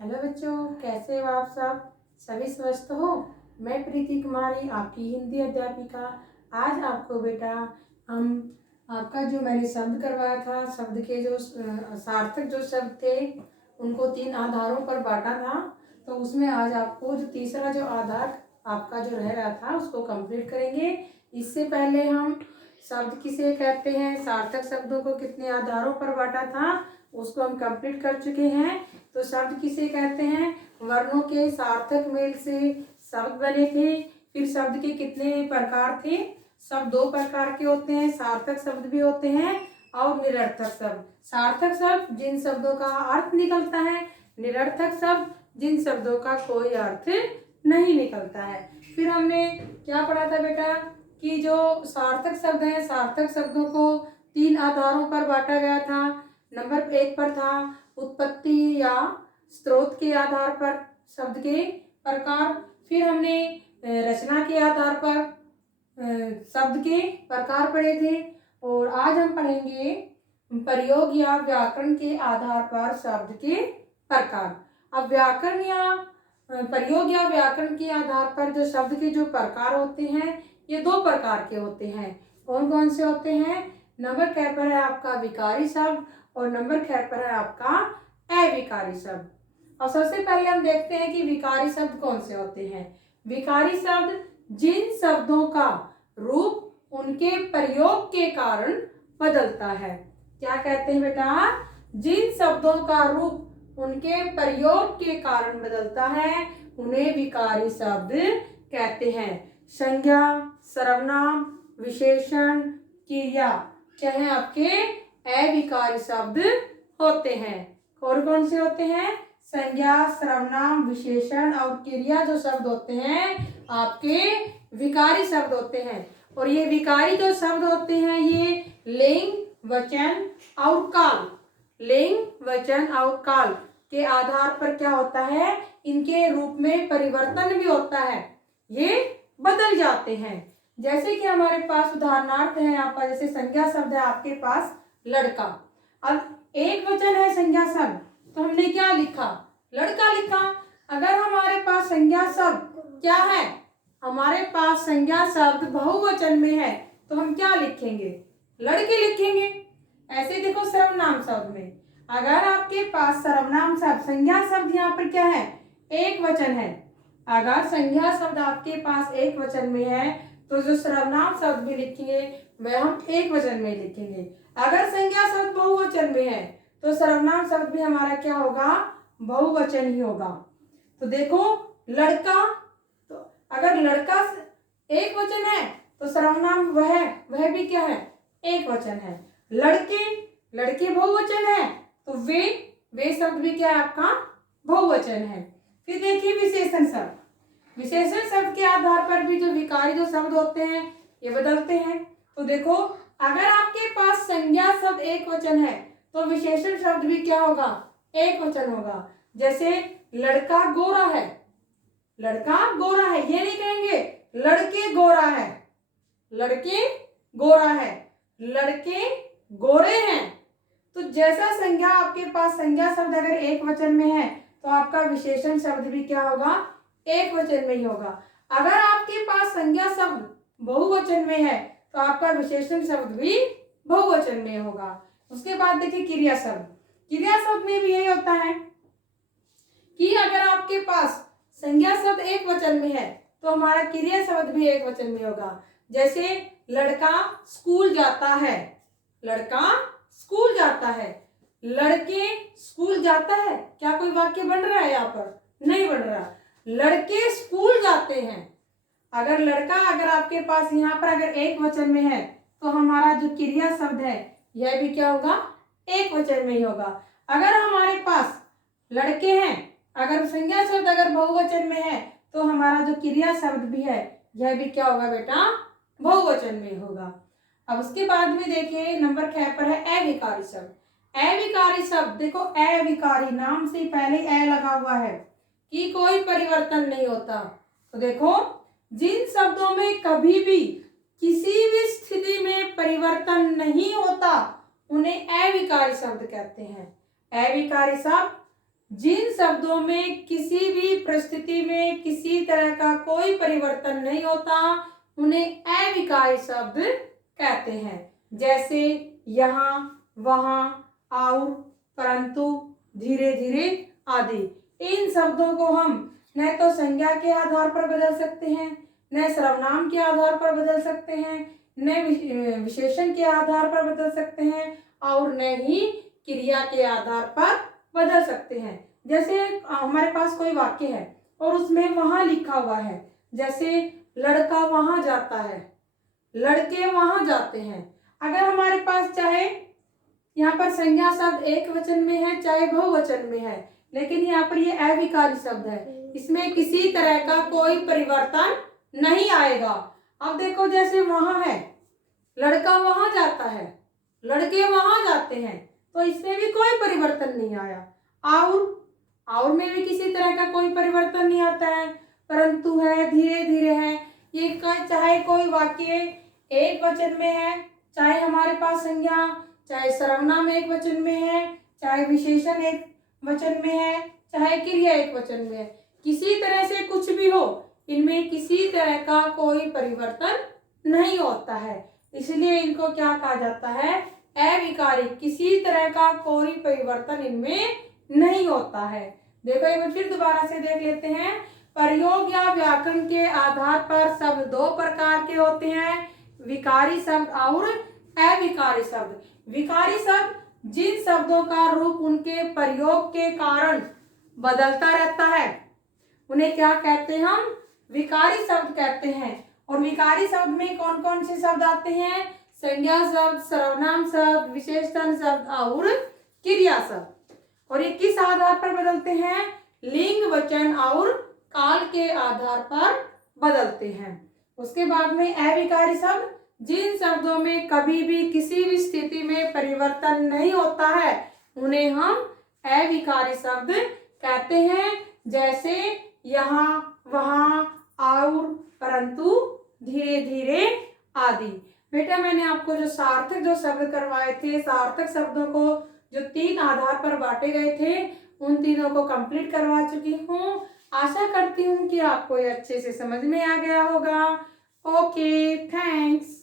Hello बच्चों, कैसे हो आप सभी स्वस्थ हो। मैं प्रीति कुमारी, आपकी हिंदी अध्यापिका। आज आपको बेटा हम आपका जो मैंने शब्द करवाया था, शब्द के जो सार्थक जो शब्द थे उनको 3 आधारों पर बांटा था। तो उसमें आज आपको जो तीसरा जो आधार आपका जो रह रहा था उसको कंप्लीट करेंगे। इससे पहले हम शब्द किसे कहते हैं, सार्थक शब्दों को कितने आधारों पर बांटा था उसको हम कंप्लीट कर चुके हैं। तो शब्द किसे कहते हैं, वर्णों के सार्थक मेल से शब्द बने थे। फिर शब्द के कितने प्रकार थे, शब्द 2 प्रकार के होते हैं, सार्थक शब्द भी होते हैं और निरर्थक शब्द। सार्थक शब्द जिन शब्दों का अर्थ निकलता है, निरर्थक शब्द जिन शब्दों का कोई अर्थ नहीं निकलता है। फिर हमने क्या पढ़ा था बेटा कि जो सार्थक शब्द हैं, सार्थक शब्दों को 3 आधारों पर बांटा गया था। नंबर 1 पर था उत्पत्ति या स्रोत के आधार पर शब्द के प्रकार। फिर हमने रचना के आधार पर शब्द के प्रकार पढ़े थे। और आज हम पढ़ेंगे प्रयोग या व्याकरण के आधार पर शब्द के प्रकार। अब व्याकरण या प्रयोग या व्याकरण के आधार पर जो शब्द के जो प्रकार होते हैं ये 2 प्रकार के होते हैं। कौन कौन से होते हैं, नंबर क पर है आपका विकारी शब्द और नंबर ख पर है आपका अविकारी शब्द। और सबसे पहले हम देखते हैं कि विकारी शब्द कौन से होते हैं। विकारी शब्द जिन शब्दों का रूप उनके प्रयोग के कारण बदलता है। क्या कहते हैं बेटा, जिन शब्दों का रूप उनके प्रयोग के कारण बदलता है उन्हें विकारी शब्द कहते हैं। संज्ञा, सर्वनाम, विशेषण, क्रिया क्या है आपके अविकारी शब्द होते हैं। और कौन से होते हैं, संज्ञा, सर्वनाम, विशेषण और क्रिया जो शब्द होते हैं आपके विकारी शब्द होते हैं। और ये विकारी जो शब्द होते हैं ये लिंग, वचन और काल, लिंग, वचन और काल के आधार पर क्या होता है, इनके रूप में परिवर्तन भी होता है, ये बदल जाते हैं। जैसे कि हमारे पास उदाहरणार्थ है यहाँ पर, जैसे संज्ञा शब्द है आपके पास लड़का। अब एक वचन है संज्ञा शब्द तो हमने क्या लिखा, लड़का लिखा। अगर हमारे पास संज्ञा शब्द क्या है, हमारे पास संज्ञा शब्द बहुवचन में है तो हम क्या लिखेंगे, लड़के लिखेंगे। ऐसे देखो सर्वनाम शब्द में, अगर आपके पास सर्वनाम शब्द संज्ञा शब्द यहाँ पर क्या है, एक वचन है। अगर संज्ञा शब्द आपके पास एक वचन में है तो जो सर्वनाम शब्द भी लिखेंगे वह हम एक वचन में लिखेंगे। अगर संज्ञा शब्द बहुवचन में है तो सर्वनाम शब्द भी हमारा क्या होगा, बहुवचन ही होगा। तो देखो लड़का, तो अगर लड़का एक वचन है तो सर्वनाम वह भी क्या है, एक वचन है। लड़के, लड़के बहुवचन है तो वे शब्द भी क्या है आपका, बहुवचन है। फिर देखिए विशेषण शब्द, विशेषण शब्द के आधार पर भी जो विकारी जो शब्द होते हैं ये बदलते हैं। तो देखो अगर आपके पास संज्ञा शब्द एक वचन है तो विशेषण शब्द भी क्या होगा, एक वचन होगा। जैसे लड़का गोरा है, लड़का गोरा है, ये नहीं कहेंगे लड़के गोरा है, लड़के गोरा है, लड़के गोरे हैं। तो जैसा संज्ञा आपके पास संज्ञा शब्द अगर एक वचन में है तो आपका विशेषण शब्द भी क्या होगा, एक वचन में ही होगा। अगर आपके पास संज्ञा शब्द बहुवचन में है तो आपका विशेषण शब्द भी बहुवचन में होगा। उसके बाद देखिए क्रिया शब्द, क्रिया शब्द में भी यही होता है कि अगर आपके पास संज्ञा शब्द एक वचन में है तो हमारा क्रिया शब्द भी एक वचन में होगा। जैसे लड़का स्कूल जाता है, लड़का स्कूल जाता है, लड़के स्कूल जाता है, क्या कोई वाक्य बन रहा है यहाँ पर, नहीं बन रहा। लड़के स्कूल जाते हैं, अगर लड़का अगर आपके पास यहाँ पर अगर एक वचन में है तो हमारा जो क्रिया शब्द है यह भी क्या होगा, एक वचन में ही होगा। अगर हमारे पास लड़के हैं, अगर संज्ञा शब्द अगर बहुवचन में है तो हमारा जो क्रिया शब्द भी है यह भी क्या होगा बेटा, बहुवचन में होगा। अब उसके बाद में देखिए नंबर 6 पर है अविकारी शब्द। अविकारी शब्द देखो, अविकारी नाम से पहले अ लगा हुआ है कि कोई परिवर्तन नहीं होता। तो देखो जिन शब्दों में कभी भी किसी भी स्थिति में परिवर्तन नहीं होता उन्हें अविकारी शब्द कहते हैं। अविकारी शब्द जिन शब्दों में किसी भी परिस्थिति में किसी तरह का कोई परिवर्तन नहीं होता उन्हें अविकारी शब्द कहते हैं। जैसे यहाँ, वहाँ, और, परंतु, धीरे धीरे आदि। इन शब्दों को हम न तो संज्ञा के आधार पर बदल सकते हैं, न सर्वनाम के आधार पर बदल सकते हैं, न विशेषण के आधार पर बदल सकते हैं, और न ही क्रिया के आधार पर बदल सकते हैं। जैसे हमारे पास कोई वाक्य है और उसमें वहां लिखा हुआ है, जैसे लड़का वहां जाता है, लड़के वहां जाते हैं। अगर हमारे पास चाहे यहाँ पर संज्ञा शब्द एक वचन में है चाहे बहुवचन में है, लेकिन यहाँ पर ये अविकारी शब्द है, इसमें किसी तरह का कोई परिवर्तन नहीं आएगा। अब देखो जैसे वहां है, लड़का वहां जाता है, लड़के वहां जाते हैं, तो इसमें भी कोई परिवर्तन नहीं आया। और में भी किसी तरह का कोई परिवर्तन नहीं आता है। परंतु है, धीरे धीरे है, ये चाहे कोई वाक्य एक वचन में है, चाहे हमारे पास संज्ञा, चाहे सर्वनाम एक वचन में है, चाहे विशेषण एक वचन में है, चाहे क्रिया एक वचन में है, किसी तरह से कुछ भी हो, इनमें किसी तरह का कोई परिवर्तन नहीं होता है, इसलिए इनको क्या कहा जाता है? अविकारी। किसी तरह का कोई परिवर्तन इनमें नहीं होता है। देखो एक बार फिर दोबारा से देख लेते हैं। प्रयोग या व्याकरण के आधार पर शब्द दो प्रकार के होते हैं, विकारी शब्द और अविकारी शब्द। विकारी शब्द जिन शब्दों का रूप उनके प्रयोग के कारण बदलता रहता है, उन्हें क्या कहते हैं? हम विकारी शब्द कहते हैं। और विकारी शब्द में कौन कौन से शब्द आते हैं? संज्ञा शब्द, सर्वनाम शब्द, विशेषण शब्द और क्रिया शब्द। और ये किस आधार पर बदलते हैं? लिंग, वचन और काल के आधार पर बदलते हैं। उसके बाद में अविकारी शब्द जिन शब्दों में कभी भी किसी भी स्थिति में परिवर्तन नहीं होता है, उन्हें हम अविकारी शब्द कहते हैं। जैसे यहाँ, वहाँ, और, परंतु, धीरे धीरे आदि। बेटा मैंने आपको जो सार्थक जो शब्द करवाए थे, सार्थक शब्दों को जो 3 आधार पर बांटे गए थे, उन तीनों को कंप्लीट करवा चुकी हूँ। आशा करती हूँ कि आपको ये अच्छे से समझ में आ गया होगा। Okay, thanks.